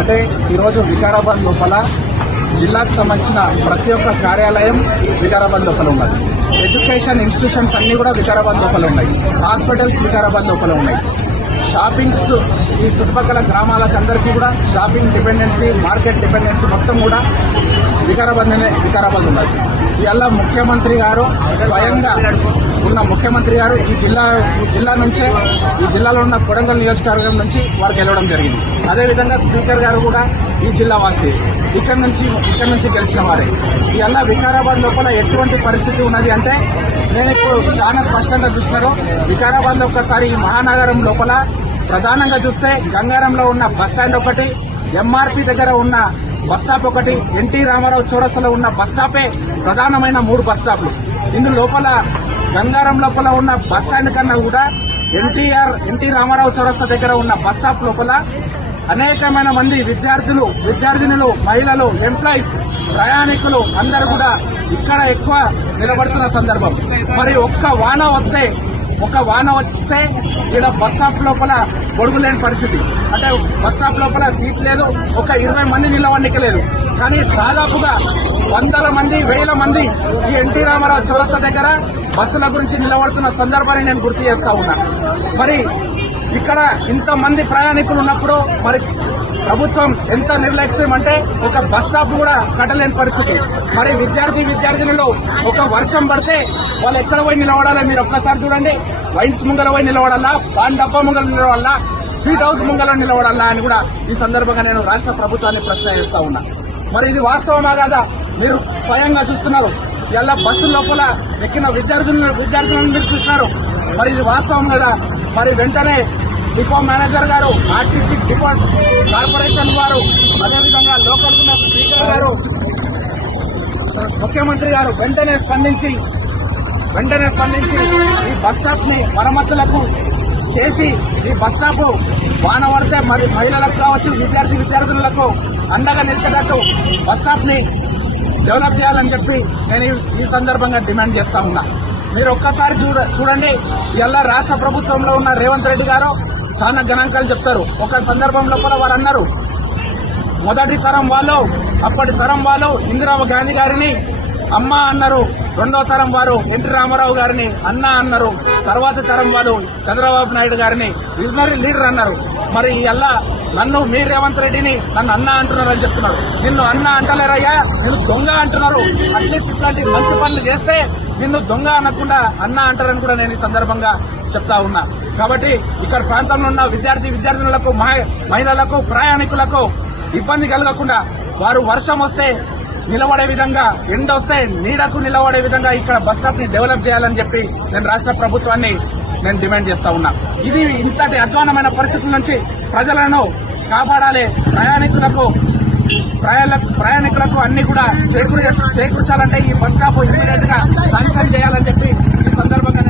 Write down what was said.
అంటే ఈరోజు వికారాబాద్ లోపల జిల్లాకు సంబంధించిన ప్రతి ఒక్క కార్యాలయం వికారాబాద్ లోపల ఉన్నది. ఎడ్యుకేషన్ ఇన్స్టిట్యూషన్స్ అన్ని కూడా వికారాబాద్ లోపల ఉన్నాయి. హాస్పిటల్స్ వికారాబాద్ లోపల ఉన్నాయి. షాపింగ్స్ ఈ చుట్టుపక్కల గ్రామాలకు అందరికీ కూడా షాపింగ్ డిపెండెన్సీ, మార్కెట్ డిపెండెన్సీ మొత్తం కూడా వికారాబాద్ ఉన్నది. ఇవాళ ముఖ్యమంత్రి గారు స్వయంగా ఉన్న ముఖ్యమంత్రి గారు ఈ జిల్లా నుంచే ఈ జిల్లాలో ఉన్న కొడంగల్ నియోజకవర్గం నుంచి వారు గెలవడం జరిగింది. అదేవిధంగా స్పీకర్ గారు కూడా ఈ జిల్లా వాసి ఇక్కడ నుంచి గెలిచిన వారే. ఇవాళ వికారాబాద్ లోపల ఎటువంటి పరిస్థితి ఉన్నది అంటే నేను ఇప్పుడు చాలా స్పష్టంగా చూసినారు. వికారాబాద్ లో ఒక్కసారి ఈ మహానగరం లోపల ప్రధానంగా చూస్తే గంగారంలో ఉన్న బస్టాండ్ ఒకటి, ఎంఆర్పీ దగ్గర ఉన్న బస్టాప్ ఒకటి, ఎన్టీ రామారావు చౌరస్తాలో ఉన్న బస్టాపే ప్రధానమైన 3 బస్టాప్లు. ఇందు లోపల గంగారం లోపల ఉన్న బస్టాండ్ కన్నా కూడా ఎన్టీ రామారావు చౌరస్తా దగ్గర ఉన్న బస్టాప్ లోపల అనేకమైన మంది విద్యార్థినులు, మహిళలు, ఎంప్లాయీస్, ప్రయాణికులు అందరూ కూడా ఇక్కడ ఎక్కువ నిలబడుతున్న సందర్భం. మరి ఒక్క వాన వస్తే ఇక్కడ బస్ స్టాప్ లోపల గొడుగులేని పరిస్థితి. అంటే బస్ స్టాప్ లోపల సీట్ లేదు, ఒక 20 మంది నిలవడానికి లేదు. కానీ దాదాపుగా 100 మంది, 1000 మంది ఈ ఎన్టీ రామారావు చౌరస్తా దగ్గర బస్సుల గురించి నిలబడుతున్న సందర్భాన్ని నేను గుర్తు చేస్తా ఉన్నా. మరి ఇక్కడ ఇంతమంది ప్రయాణికులు ఉన్నప్పుడు మరి ప్రభుత్వం ఎంత నిర్లక్ష్యం అంటే ఒక బస్ స్టాప్ కూడా కట్టలేని పరిస్థితి. మరి విద్యార్థినులు ఒక వర్షం పడితే వాళ్ళు ఎక్కడ పోయి నిలబడాలి మీరు ఒక్కసారి చూడండి. వైన్స్ ముంగల పోయి నిలబడాలా, పాన్ డబ్బా ముంగల నిలబడాలా, స్వీట్ హౌస్ ముంగల నిలబడాలా అని కూడా ఈ సందర్భంగా నేను రాష్ట్ర ప్రభుత్వాన్ని ప్రశ్న చేస్తా ఉన్నా. మరి ఇది వాస్తవమా కాదా మీరు స్వయంగా చూస్తున్నారు. ఇలా బస్సు లోపల ఎక్కిన విద్యార్థులను మీరు చూస్తున్నారు. మరి ఇది వాస్తవం కదా. మరి వెంటనే డిపో మేనేజర్ గారు, ఆర్టీసీ డిపో కార్పొరేషన్ వారు, అదేవిధంగా లోకల్ ఉన్న స్పీకర్ గారు, ముఖ్యమంత్రి గారు వెంటనే స్పందించి ఈ బస్ స్టాప్ ని మరమ్మతులకు చేసి ఈ బస్ స్టాప్ వాన పడితే మరి మహిళలకు కావచ్చు, విద్యార్థులకు అండగా నిలిచేటట్టు బస్ స్టాప్ ని డెవలప్ చేయాలని చెప్పి నేను ఈ సందర్భంగా డిమాండ్ చేస్తా ఉన్నా. మీరు ఒక్కసారి చూడండి. ఇలా రాష్ట్ర ప్రభుత్వంలో ఉన్న రేవంత్ రెడ్డి గారు చాలా గణాంకాలు చెప్తారు. ఒక సందర్భంలో కూడా వారు అన్నారు, మొదటి తరం వాళ్ళు, అప్పటి తరం వాళ్ళు ఇందిరామ గాంధీ గారిని అమ్మ అన్నారు, రెండో తరం వారు ఎన్టీ రామారావు గారిని అన్న అన్నారు, తర్వాత తరం వాళ్ళు చంద్రబాబు నాయుడు గారిని విజనరీ లీడర్ అన్నారు. మరి ఇలా నన్ను మీ రేవంత్ రెడ్డిని నన్ను అన్న అంటున్నారని చెప్తున్నారు. నిన్ను అన్న అంటలేరయ్యా, నిన్ను దొంగ అంటున్నారు. అట్లీస్ట్ ఇట్లాంటి మంచి పనులు చేస్తే నిన్ను దొంగ అనకుండా అన్న అంటారని కూడా నేను ఈ సందర్భంగా చెప్తా ఉన్నా. కాబట్టి ఇక్కడ ప్రాంతంలో ఉన్న విద్యార్థినులకు, మహిళలకు, ప్రయాణికులకు ఇబ్బంది కలగకుండా వారు వర్షం వస్తే నిలబడే విధంగా, ఎండ వస్తే నీడకు నిలబడే విధంగా ఇక్కడ బస్ స్టాప్ ని డెవలప్ చేయాలని చెప్పి నేను రాష్ట్ర ప్రభుత్వాన్ని నేను డిమాండ్ చేస్తా ఉన్నా. ఇది ఇంతటి అధ్వానమైన పరిస్థితుల నుంచి ప్రజలను కాపాడాలి. ప్రయాణికులకు అన్ని కూడా చేకూర్చాలంటే ఈ బస్ స్టాప్ ఇమీడియట్ గా శాంక్షన్ చేయాలని చెప్పి ఈ సందర్భంగా